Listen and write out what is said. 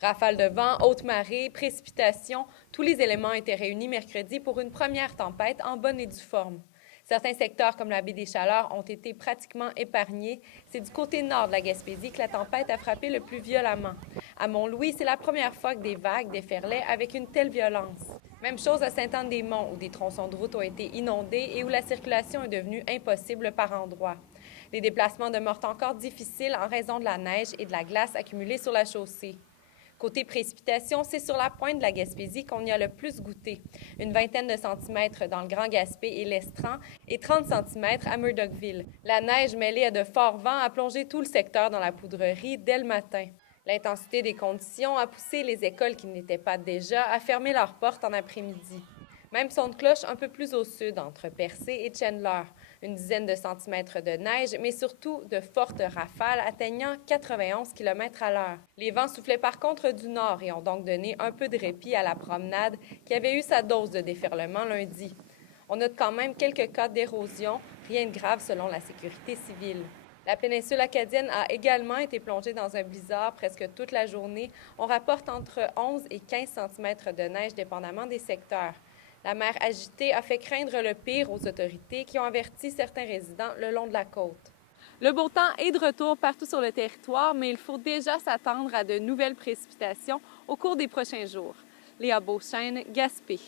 Rafales de vent, haute marée, précipitations, tous les éléments étaient réunis mercredi pour une première tempête en bonne et due forme. Certains secteurs comme la baie des Chaleurs ont été pratiquement épargnés. C'est du côté nord de la Gaspésie que la tempête a frappé le plus violemment. À Mont-Louis, c'est la première fois que des vagues déferlaient avec une telle violence. Même chose à Sainte-Anne-des-Monts, où des tronçons de route ont été inondés et où la circulation est devenue impossible par endroits. Les déplacements demeurent encore difficiles en raison de la neige et de la glace accumulée sur la chaussée. Côté précipitation, c'est sur la pointe de la Gaspésie qu'on y a le plus goûté. Une vingtaine de centimètres dans le Grand Gaspé et l'Estran et 30 centimètres à Murdochville. La neige mêlée à de forts vents a plongé tout le secteur dans la poudrerie dès le matin. L'intensité des conditions a poussé les écoles qui n'étaient pas déjà à fermer leurs portes en après-midi. Même son de cloche un peu plus au sud, entre Percé et Chandler. Une dizaine de centimètres de neige, mais surtout de fortes rafales atteignant 91 km à l'heure. Les vents soufflaient par contre du nord et ont donc donné un peu de répit à la promenade qui avait eu sa dose de déferlement lundi. On note quand même quelques cas d'érosion, rien de grave selon la sécurité civile. La péninsule acadienne a également été plongée dans un blizzard presque toute la journée. On rapporte entre 11 et 15 centimètres de neige dépendamment des secteurs. La mer agitée a fait craindre le pire aux autorités qui ont averti certains résidents le long de la côte. Le beau temps est de retour partout sur le territoire, mais il faut déjà s'attendre à de nouvelles précipitations au cours des prochains jours. Léa Beauchesne, Gaspé.